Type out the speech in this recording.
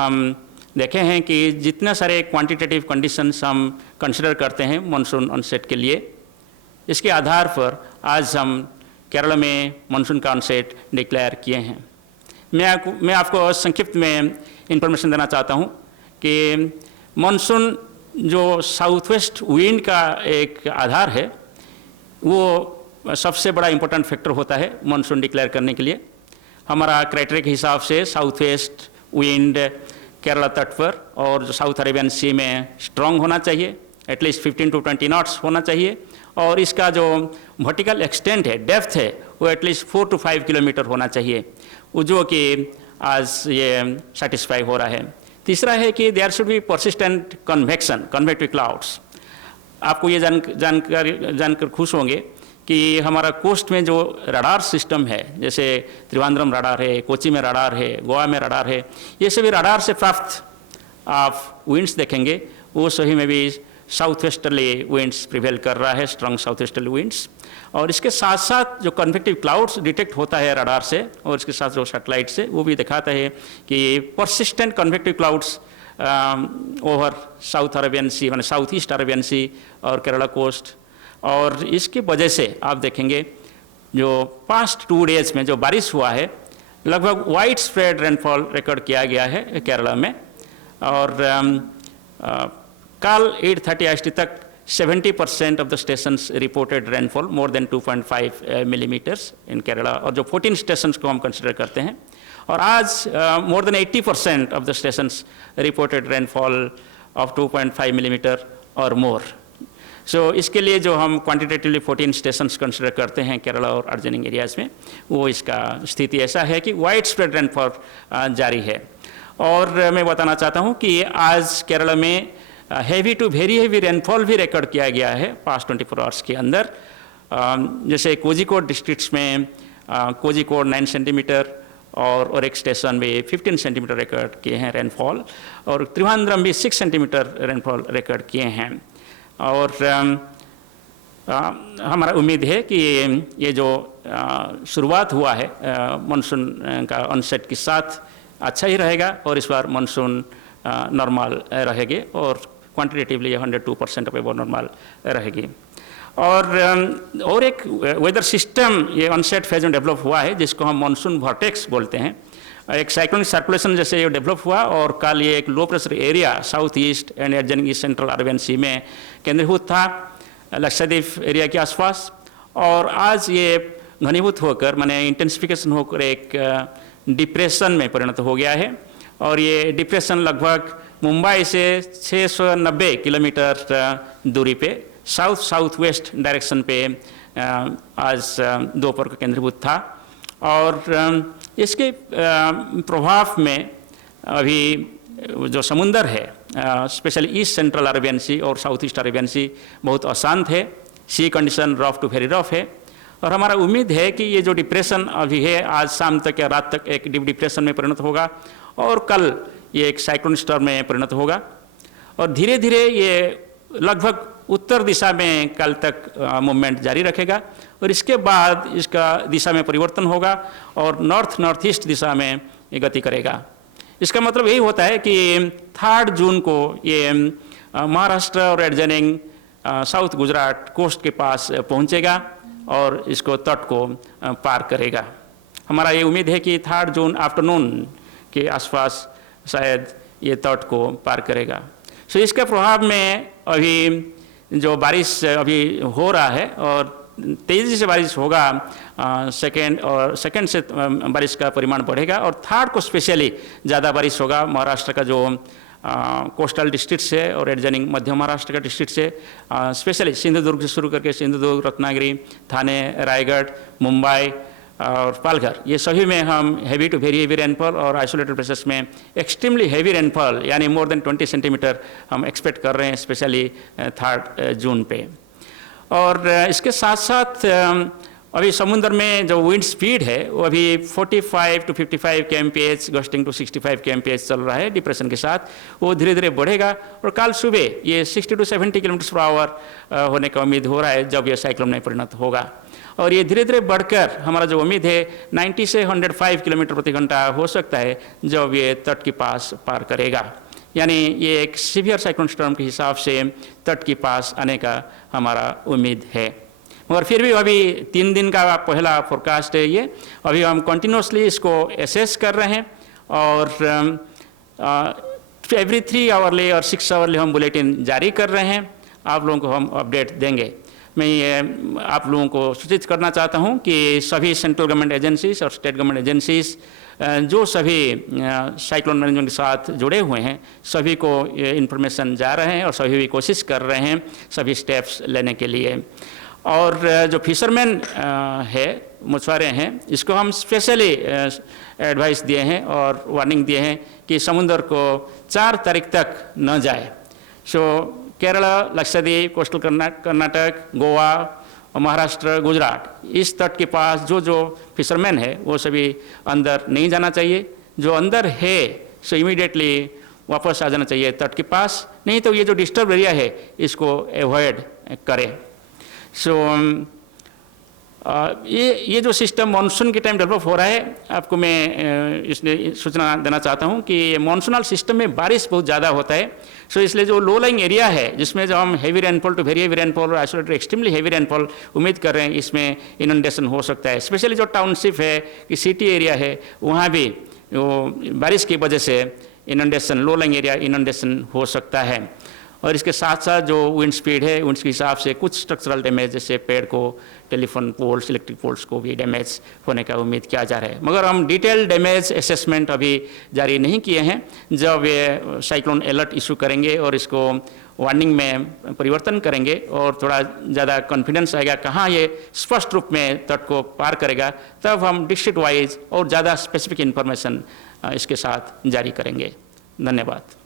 हम देखे हैं कि जितने सारे क्वांटिटेटिव कंडीशंस हम कंसिडर करते हैं मानसून ऑनसेट के लिए, इसके आधार पर आज हम केरल में मानसून का ऑनसेट डिक्लेयर किए हैं। मैं आपको संक्षिप्त में इंफॉर्मेशन देना चाहता हूं कि मानसून जो साउथ वेस्ट विंड का एक आधार है, वो सबसे बड़ा इम्पोर्टेंट फैक्टर होता है मानसून डिक्लेयर करने के लिए। हमारा क्राइटेरिया के हिसाब से साउथ वेस्ट विंड केरला तट पर और जो साउथ अरेबियन सी में स्ट्रॉन्ग होना चाहिए, एटलीस्ट 15 to 20 नॉट्स होना चाहिए, और इसका जो वर्टिकल एक्सटेंट है, डेप्थ है, वो एटलीस्ट 4 to 5 किलोमीटर होना चाहिए, जो कि आज ये सेटिस्फाई हो रहा है। तीसरा है कि there should be persistent convection, convective clouds. आपको ये जानकर खुश होंगे कि हमारा कोस्ट में जो रडार सिस्टम है, जैसे त्रिवेंद्रम रडार है, कोची में रडार है, गोवा में रडार है, ये सभी रडार से प्राप्त आप विंड्स देखेंगे, वो सभी में भी साउथ वेस्टर्ली विंड्स प्रिवेल कर रहा है, स्ट्रॉन्ग साउथ वेस्टर्ली विंड्स। और इसके साथ साथ जो कन्वेक्टिव क्लाउड्स डिटेक्ट होता है रडार से, और इसके साथ जो सैटेलाइट से, वो भी दिखाता है कि persistent convective clouds over South Arabian Sea, माने साउथ ईस्ट अरेबियन सी और केरला कोस्ट। और इसकी वजह से आप देखेंगे जो पास्ट 2 डेज में जो बारिश हुआ है, लगभग वाइड स्प्रेड रेनफॉल रिकॉर्ड किया गया है केरला में। और कल 8:30 IST तक 70% of the stations reported rainfall more than 2.5 millimetres in Kerala, और जो 14 स्टेशंस को हम कंसिडर करते हैं। और आज more than 80% of the stations reported rainfall of 2.5 millimetre और मोर। सो इसके लिए जो हम क्वांटिटेटिवली 14 स्टेशंस कंसिडर करते हैं केरला और अर्जनिंग एरियाज में, वो इसका स्थिति ऐसा है कि वाइड स्प्रेड रेनफॉल जारी है। और मैं बताना चाहता हूँ कि आज केरला में heavy to very heavy rainfall भी रिकॉर्ड किया गया है पास्ट 24 आवर्स के अंदर। जैसे कोझिकोड डिस्ट्रिक्ट्स में कोझिकोड 9 सेंटीमीटर और एक स्टेशन में 15 सेंटीमीटर रिकॉर्ड किए हैं रेनफॉल, और त्रिवेंद्रम भी 6 सेंटीमीटर रेनफॉल रिकॉर्ड किए हैं। और हमारा उम्मीद है कि ये जो शुरुआत हुआ है मानसून का ऑनसेट के साथ अच्छा ही रहेगा, और इस बार मानसून नॉर्मल रहेगी, और क्वांटिटेटिवली 102% अबव नॉर्मल रहेगी। और एक वेदर सिस्टम ये ऑनसेट फेज में डेवलप हुआ है, जिसको हम मानसून वॉर्टेक्स बोलते हैं। एक साइक्लोनिक सर्कुलेशन जैसे ये डेवलप हुआ, और कल ये एक low pressure area south east and adjoining east central Arabian Sea में केंद्रीभूत था, लक्षद्वीप एरिया के आसपास। और आज ये घनीभूत होकर, माने इंटेंसिफिकेशन होकर एक डिप्रेशन में परिणत हो गया है। और ये डिप्रेशन लगभग मुंबई से 690 किलोमीटर दूरी पे साउथ वेस्ट डायरेक्शन पे आज दोपहर को केंद्रीभूत था। और इसके प्रभाव में अभी जो समुंदर है, specially east central Arabian Sea और साउथ ईस्ट अरेबियन सी बहुत अशांत है, sea condition rough to very rough है। और हमारा उम्मीद है कि ये जो डिप्रेशन अभी है, आज शाम तक या रात तक एक डीप डिप्रेशन में परिणत होगा, और कल ये एक साइक्लोन स्टॉर्म में परिणत होगा। और धीरे धीरे ये लगभग उत्तर दिशा में कल तक मूवमेंट जारी रखेगा, और इसके बाद इसका दिशा में परिवर्तन होगा और नॉर्थ ईस्ट दिशा में ये गति करेगा। इसका मतलब यही होता है कि 3 जून को ये महाराष्ट्र और एडजॉइनिंग साउथ गुजरात कोस्ट के पास पहुंचेगा और इसको तट को पार करेगा। हमारा ये उम्मीद है कि 3 जून आफ्टरनून के आसपास शायद ये तट को पार करेगा। सो इसके प्रभाव में अभी जो बारिश अभी हो रहा है, और तेज़ी से बारिश होगा, सेकेंड से बारिश का परिमाण बढ़ेगा, और 3 को स्पेशली ज़्यादा बारिश होगा। महाराष्ट्र का जो कोस्टल डिस्ट्रिक्ट है और एडजॉइनिंग मध्य महाराष्ट्र का डिस्ट्रिक्ट से, स्पेशली सिंधुदुर्ग से शुरू करके सिंधुदुर्ग, रत्नागिरी, थाने, रायगढ़, मुंबई और पालघर, ये सभी में हम heavy to very heavy rainfall और आइसोलेटेड प्लेसेस में एक्सट्रीमली हैवी रेनफॉल यानी मोर देन 20 सेंटीमीटर हम एक्सपेक्ट कर रहे हैं, स्पेशली 3 जून पे। और इसके साथ साथ अभी समुद्र में जो विंड स्पीड है वो अभी 45 to 55 kmph gusting to 65 kmph चल रहा है डिप्रेशन के साथ, वो धीरे धीरे बढ़ेगा, और कल सुबह ये 60 to 70 km/h होने का उम्मीद हो रहा है जब यह साइक्लोन में परिणत होगा। और ये धीरे धीरे बढ़कर हमारा जो उम्मीद है 90 से 105 किलोमीटर प्रति घंटा हो सकता है जब ये तट के पास पार करेगा। यानी ये एक सीवियर साइक्लोन स्टॉर्म के हिसाब से तट के पास आने का हमारा उम्मीद है। मगर फिर भी अभी 3 दिन का पहला फोरकास्ट है ये, अभी हम कंटिन्यूसली इसको एसेस कर रहे हैं और एवरी 3 आवरली और 6 आवरली हम बुलेटिन जारी कर रहे हैं। आप लोगों को हम अपडेट देंगे। मैं ये आप लोगों को सूचित करना चाहता हूं कि सभी सेंट्रल गवर्नमेंट एजेंसीज और स्टेट गवर्नमेंट एजेंसीज जो सभी साइक्लोन मैनेजमेंट के साथ जुड़े हुए हैं सभी को इन्फॉर्मेशन जा रहे हैं और सभी भी कोशिश कर रहे हैं सभी स्टेप्स लेने के लिए। और जो फिशरमैन है, मछुआरे हैं, इसको हम स्पेशली एडवाइस दिए हैं और वार्निंग दिए हैं कि समुद्र को 4 तारीख तक न जाए। सो केरला, लक्षद्वीप, कोस्टल कर्नाटक, गोवा, महाराष्ट्र, गुजरात, इस तट के पास जो फिशरमैन है वो सभी अंदर नहीं जाना चाहिए। जो अंदर है सो इमीडिएटली वापस आ जाना चाहिए तट के पास, नहीं तो ये जो डिस्टर्ब एरिया है इसको एवॉइड करें। सो ये जो सिस्टम मानसून के टाइम डेवलप हो रहा है, आपको मैं इसलिए सूचना देना चाहता हूँ कि मानसूनल सिस्टम में बारिश बहुत ज़्यादा होता है। सो इसलिए जो लो लाइंग एरिया है जिसमें जो हम heavy rainfall to very heavy rainfall और आइसोलेटेड एक्सट्रीमली हेवी रेनफॉल उम्मीद कर रहे हैं, इसमें इनंडेशन हो सकता है। स्पेशली जो टाउनशिप है कि सिटी एरिया है वहाँ भी बारिश की वजह से inundation, low lying area inundation हो सकता है। और इसके साथ साथ जो विंड स्पीड है उसके हिसाब से कुछ स्ट्रक्चरल डैमेज जैसे पेड़ को, टेलीफोन पोल्स, इलेक्ट्रिक पोल्स को भी डैमेज होने का उम्मीद किया जा रहा है। मगर हम डिटेल डैमेज असेसमेंट अभी जारी नहीं किए हैं। जब ये साइक्लोन अलर्ट इशू करेंगे और इसको वार्निंग में परिवर्तन करेंगे और थोड़ा ज़्यादा कॉन्फिडेंस आएगा कहाँ ये स्पष्ट रूप में तट को पार करेगा, तब हम डिस्ट्रिक्ट वाइज और ज़्यादा स्पेसिफिक इन्फॉर्मेशन इसके साथ जारी करेंगे। धन्यवाद।